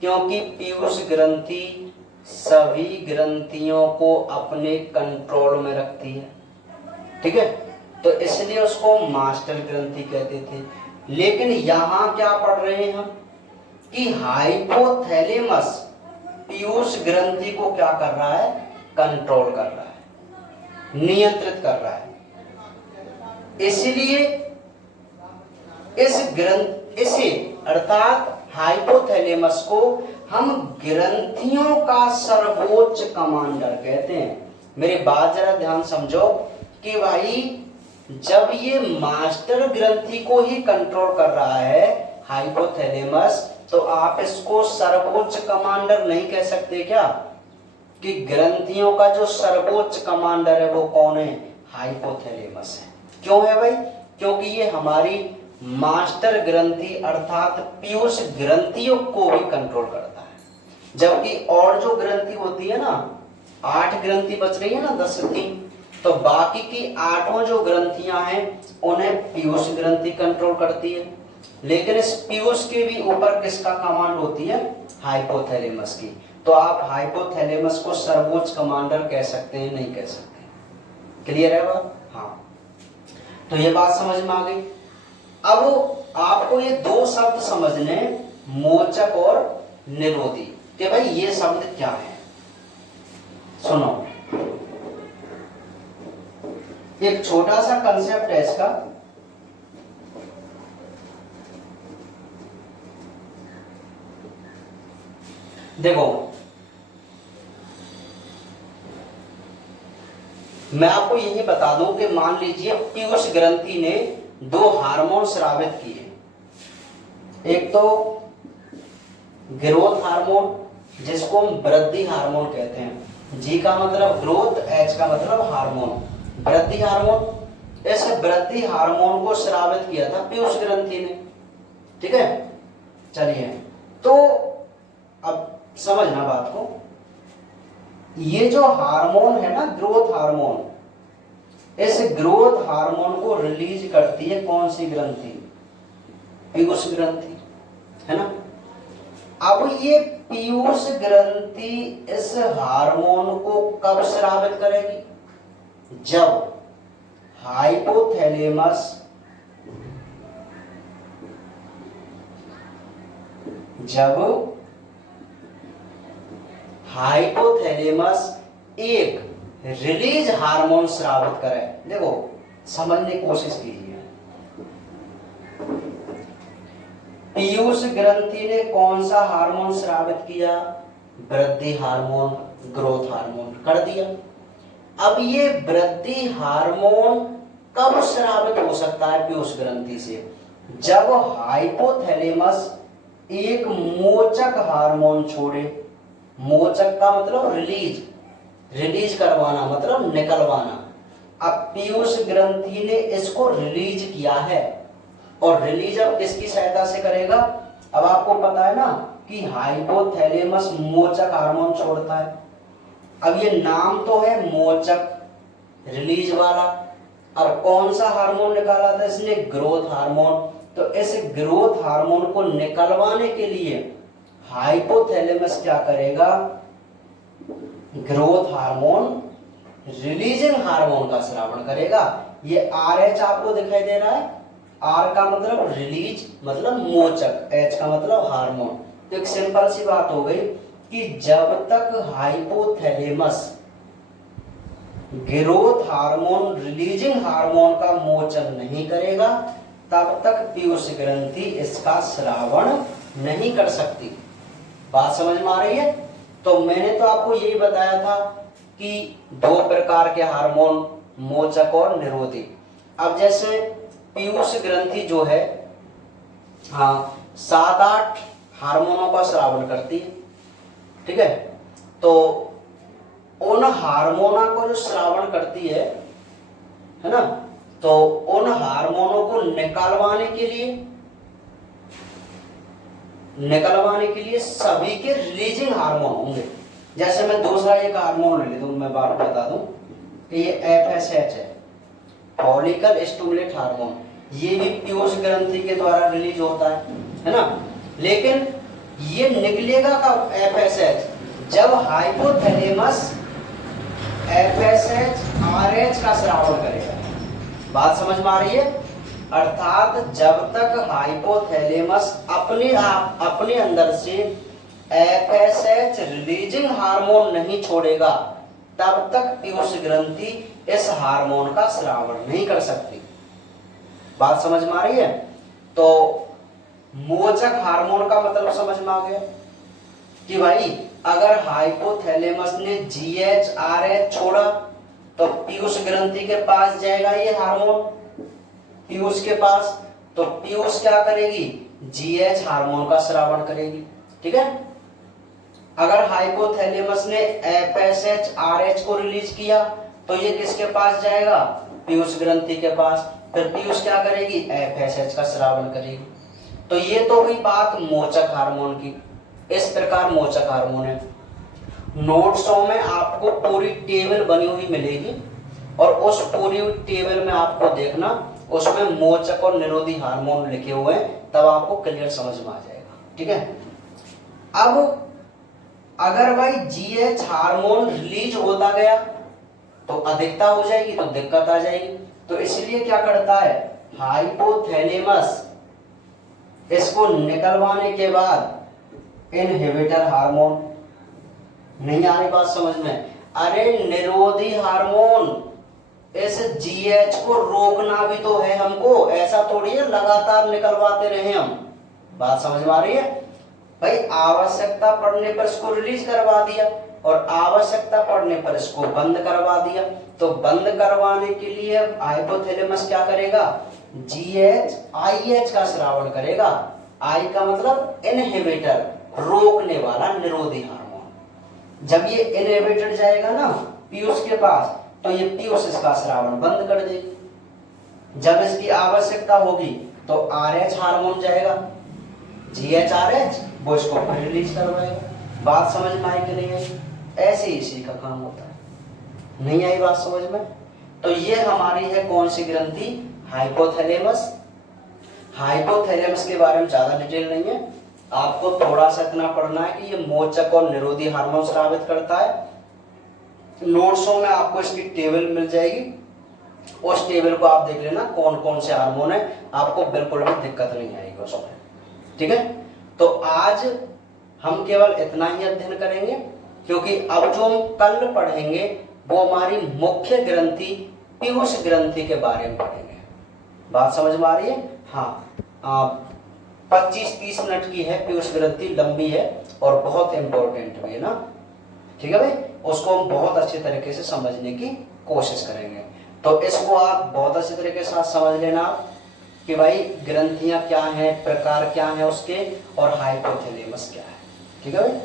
क्योंकि पीयूष ग्रंथि सभी ग्रंथियों को अपने कंट्रोल में रखती है, ठीक है, तो इसलिए उसको मास्टर ग्रंथि कहते थे। लेकिन यहां क्या पढ़ रहे हैं हम कि हाइपोथैलेमस पीयूष ग्रंथि को क्या कर रहा है? कंट्रोल कर रहा है, नियंत्रित कर रहा है। इसलिए इसे अर्थात हाइपोथैलेमस को हम ग्रंथियों का सर्वोच्च कमांडर कहते हैं। मेरी बात जरा ध्यान समझो कि भाई जब ये मास्टर ग्रंथि को ही कंट्रोल कर रहा है हाइपोथैलेमस, तो आप इसको सर्वोच्च कमांडर नहीं कह सकते क्या? कि ग्रंथियों का जो सर्वोच्च कमांडर है वो कौन है? हाइपोथैलेमस है। क्यों है भाई? क्योंकि ये हमारी मास्टर ग्रंथि अर्थात पीयूष ग्रंथियों को भी कंट्रोल करता है। जबकि और जो ग्रंथि होती है ना, 8 ग्रंथि बच रही है ना 10 की, तो बाकी की 8 जो ग्रंथियां हैं उन्हें पीयूष ग्रंथि कंट्रोल करती है। लेकिन इस पीयूष के भी ऊपर किसका कमांड होती है? हाइपोथैलेमस की। तो आप हाइपोथैलेमस को सर्वोच्च कमांडर कह सकते हैं, नहीं कह सकते। क्लियर है बात? हाँ, तो ये बात समझ में आ गई। अब आपको ये 2 शब्द समझने, मोचक और निरोधी, कि भाई ये शब्द क्या है। सुनो, एक छोटा सा कंसेप्ट है इसका। देखो मैं आपको यही बता दूं कि मान लीजिए पीयूष ग्रंथि ने 2 हार्मोन स्रावित किए। एक तो ग्रोथ हार्मोन जिसको हम वृद्धि हार्मोन कहते हैं। जी का मतलब ग्रोथ, एच का मतलब हार्मोन, वृद्धि हार्मोन। इस वृद्धि हार्मोन को स्रावित किया था पीयूष ग्रंथि ने, ठीक है। चलिए, तो अब समझना बात को। ये जो हार्मोन है ना ग्रोथ हार्मोन, इस ग्रोथ हार्मोन को रिलीज करती है कौन सी ग्रंथि? पीयूष ग्रंथि, है ना। अब ये पीयूष ग्रंथि इस हार्मोन को कब स्रावित करेगी? जब हाइपोथैलेमस एक रिलीज हार्मोन स्रावित करे। देखो समझने की कोशिश कीजिए, पीयूष ग्रंथि ने कौन सा हार्मोन स्रावित किया? वृद्धि हार्मोन, ग्रोथ हार्मोन कर दिया। अब ये वृद्धि हार्मोन कब स्रावित हो सकता है पीयूष ग्रंथि से? जब हाइपोथैलेमस एक मोचक हार्मोन छोड़े। मोचक का मतलब रिलीज, रिलीज करवाना मतलब निकलवाना। अब पीयूष ग्रंथि ने इसको रिलीज किया है, और रिलीज अब किसकी सहायता से करेगा? अब आपको पता है ना कि हाइपोथैलेमस मोचक हार्मोन छोड़ता है। अब ये नाम तो है मोचक, रिलीज वाला, और कौन सा हार्मोन निकाला था इसने? Growth hormone. तो इस ग्रोथ हार्मोन को निकलवाने के लिए हाइपोथैलेमस क्या करेगा? ग्रोथ हार्मोन, रिलीजिंग हार्मोन का स्रावण करेगा। ये RH आपको दिखाई दे रहा है। R का मतलब रिलीज मतलब मोचक, H का मतलब हार्मोन। तो एक सिंपल सी बात हो गई कि जब तक hypothalamus growth hormone, releasing hormone का मोचन नहीं करेगा, तब तक पीयूष ग्रंथि इसका स्रावण नहीं कर सकती। बात समझ में आ रही है? तो मैंने तो आपको यही बताया था कि दो प्रकार के हार्मोन, मोचक और निरोधी। अब जैसे पीयूष ग्रंथि जो है, हाँ, 7-8 हार्मोनों का स्रावण करती है, ठीक है। तो उन हार्मोनों को जो स्रावण करती है ना, तो उन हार्मोनों को निकलवाने के लिए सभी के रिलीजिंग हार्मोन होंगे। जैसे मैं दूसरा एक हार्मोन ले लूं, मैं बात बता दूं कि ये FSH है, फॉलिकल स्टिमुलेट हार्मोन। ये भी पीयूष ग्रंथि के द्वारा रिलीज होता है ना। लेकिन ये निकलेगा कब FSH? जब हाइपोथैलेमस FSH RH का स्रावण करेगा। बात समझ में आ रही है? अर्थात जब तक हाइपोथैलेमस अपने अंदर से FSH रिलीजिंग हार्मोन नहीं छोड़ेगा, तब तक पीयूष ग्रंथि इस हार्मोन का स्रावण नहीं कर सकती। बात समझ में आ रही है? तो मोचक हार्मोन का मतलब समझ में आ गया कि भाई अगर हाइपोथैलेमस ने GH/RH छोड़ा तो पीयूष ग्रंथि के पास जाएगा ये हार्मोन, पीयूष के पास। तो पीयूष क्या करेगी? GH हार्मोन का स्रावण करेगी, ठीक है। अगर हाइपोथैलेमस ने FSH/RH को रिलीज किया तो ये किसके पास जाएगा? पीयूष ग्रंथि के पास। फिर पीयूष क्या करेगी? FSH का स्रावण करेगी। तो ये तो हुई बात मोचक हार्मोन की। इस प्रकार मोचक हार्मोन है। नोट्सों में आपको पूरी टेबल बनी हुई मिलेगी, और उस पूरी टेबल में आपको देखना, उसमें मोचक और निरोधी हार्मोन लिखे हुए हैं, तब आपको क्लियर समझ में आ जाएगा, ठीक है। अब अगर भाई GH हार्मोन रिलीज होता गया तो अधिकता हो जाएगी, तो दिक्कत आ जाएगी। तो इसलिए क्या करता है हाइपोथैलेमस? इसको निकलवाने के बाद इनहिबिटर हार्मोन। नहीं आ रही बात समझ में? अरे निरोधी हार्मोन, इस GH को रोकना भी तो है हमको, ऐसा थोड़ी है लगातार निकलवाते रहे हम। बात समझ में आ रही है? भाई आवश्यकता पड़ने पर इसको रिलीज करवा दिया, और आवश्यकता पड़ने पर इसको बंद करवा दिया। तो बंद करवाने के लिए हाइपोथैलेमस क्या करेगा? GH/IH का स्रावण करेगा। I का मतलब इनहिबिटर, रोकने वाला, निरोधी हार्मोन। जब ये इनहिबिटर जाएगा ना पीयूष के पास, तो ये पीयूष इसका स्रावण बंद कर देगी। जब इसकी आवश्यकता होगी तो RH हार्मोन जाएगा, GH/RH, वो इसको रिलीज करवाएगा। बात समझ में आई कि नहीं आई? ऐसे इसी का काम होता है। नहीं आई बात समझ में? तो ये हमारी है कौन सी ग्रंथि? हाइपोथैलेमस। हाइपोथैलेमस के बारे में ज्यादा डिटेल नहीं है, आपको थोड़ा सा इतना पढ़ना है कि ये मोचक और निरोधी हार्मोन स्रावित करता है। नोट्सों में आपको इसकी टेबल मिल जाएगी, उस टेबल को आप देख लेना कौन कौन से हार्मोन है, आपको बिल्कुल भी दिक्कत नहीं आएगी उसमें, ठीक है। तो आज हम केवल इतना ही अध्ययन करेंगे, क्योंकि अब जो हम कल पढ़ेंगे वो हमारी मुख्य ग्रंथि पीयूष ग्रंथि के बारे में पढ़ेंगे। बात समझ में आ रही है? हाँ, 25-30 मिनट की है पीयूष ग्रंथि, लंबी है और बहुत इंपॉर्टेंट भी है ना। ठीक है भाई, उसको हम बहुत अच्छे तरीके से समझने की कोशिश करेंगे। तो इसको आप बहुत अच्छे तरीके से समझ लेना कि भाई ग्रंथियां क्या हैं, प्रकार क्या है उसके, और हाइपोथैलेमस क्या है। ठीक है भाई।